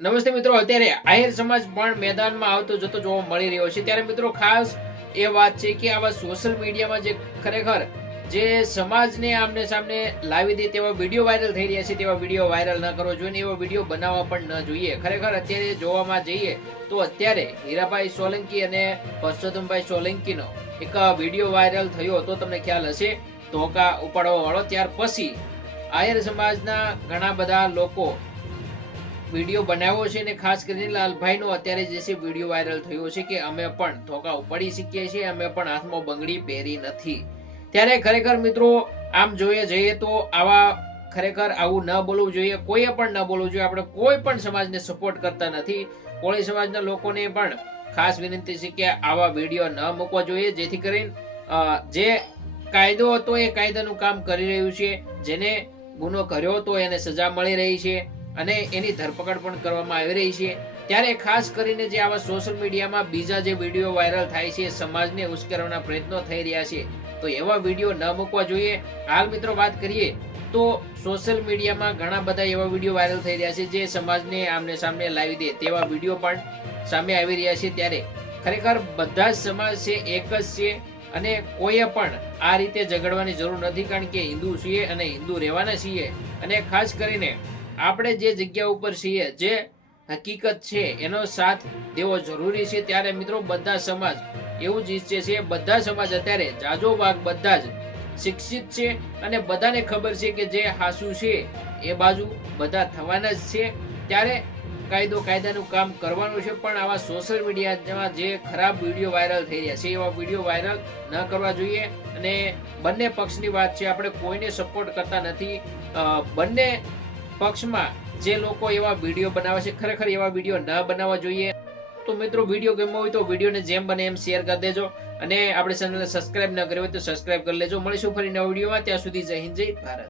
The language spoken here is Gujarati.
નમસ્તે મિત્રો, અત્યારે આહિર સમાજ પણ મેદાનમાં આવતો જતો જોવા મળી રહ્યો છે. ત્યારે મિત્રો, ખાસ એ વાત છે કે આવા સોશિયલ મીડિયામાં જે ખરેખર જે સમાજને આમને સામને લાવી દે તેવા વીડિયો વાયરલ થઈ રહ્યા છે, તેવા વીડિયો વાયરલ ન કરવો જોઈએ એવા વીડિયો બનાવવા પણ ન જોઈએ. ખરેખર અત્યારે જોવામાં જઈએ તો અત્યારે હીરાભાઈ સોલંકી અને પરસોત્તમભાઈ સોલંકીનો એક વીડિયો વાયરલ થયો તો તમને ખ્યાલ હશે, ધોકા ઉપાડવા વાળો. ત્યાર પછી આહિર સમાજના ઘણા બધા લોકો વીડિયો બનાવ્યો છે અને ખાસ કરીને લાલભાઈનો અત્યારે જે છે વીડિયો વાયરલ થયો છે કે અમે પણ ધોકા ઉપાડી શીખીએ છીએ, અમે પણ હાથમાં બંગડી પહેરી નથી. ત્યારે ખરેખર મિત્રો, આમ જોઈએ જઈએ તો આવા ખરેખર આવું ન બોલવું જોઈએ, કોઈએ પણ ન બોલવું જોઈએ. આપણે કોઈ પણ સમાજને સપોર્ટ કરતા નથી. કોળી સમાજના લોકોને પણ ખાસ વિનંતી છે કે આવા વીડિયો ન મૂકવા જોઈએ, જેથી કરીને જે કાયદો હતો એ કાયદાનું કામ કરી રહ્યું છે. જેને ગુનો કર્યો હતો એને સજા મળી રહી છે. અને એની ધરપકડ પણ કરવામાં આવી રહી છે. ત્યારે ખાસ કરીને જે આવા સોશિયલ મીડિયામાં બીજા જે વીડિયો વાયરલ થાય છે, સમાજને ઉશ્કેરવાના પ્રયત્નો થઈ રહ્યા છે, તો એવા વીડિયો ન મૂકવા જોઈએ. હાલ મિત્રો વાત કરીએ, તો સોશિયલ મીડિયામાં ઘણા બધા એવા વીડિયો વાયરલ થઈ રહ્યા છે જે સમાજને આમને સામને લાવી દે તેવા વીડિયો પણ સામે આવી રહ્યા છે ત્યારે. ખરેખર બધા જ સમાજ છે, એક જ છે, અને કોઈએ પણ આ રીતે ઝઘડવાની જરૂર નથી કારણ કે હિન્દુ છીએ અને હિન્દુ રહેવાના છીએ. અને ખાસ કરીને આપણે જે જગ્યા ઉપર છીએ જે હકીકત છે એનો સાથ દેવો જરૂરી છે. ત્યારે મિત્રો બધા સમાજ એવું જ ઈચ્છે છે બધા સમાજ અત્યારે જાજો ભાગ બધા જ શિક્ષિત છે અને બધાને ખબર છે કે જે હાસુ છે એ બાજુ બધા થવાના જ છે. ત્યારે કાયદો કાયદાનું કામ કરવાનું છે પણ આવા સોશિયલ મીડિયામાં જે ખરાબ વીડિયો વાયરલ થઈ રહ્યા છે એવા વીડિયો વાયરલ ન કરવા જોઈએ. અને બંને પક્ષની વાત છે આપણે કોઈને સપોર્ટ કરતા નથી. બંને પક્ષમાં જે લોકો એવા વીડિયો બનાવે છે, ખરેખર એવા વીડિયો ન બનાવવા જોઈએ. તો મિત્રો, વીડિયો ગમ્યો હોય તો વિડીયોને જેમ બને એમ શેર કરી દેજો અને આપણે ચેનલને સબસ્ક્રાઇબ ન કરી હોય તો સબસ્ક્રાઇબ કરી લેજો. મળીશું ફરી નવા વિડીયોમાં. ત્યાં સુધી જય હિન્દ, જય ભારત.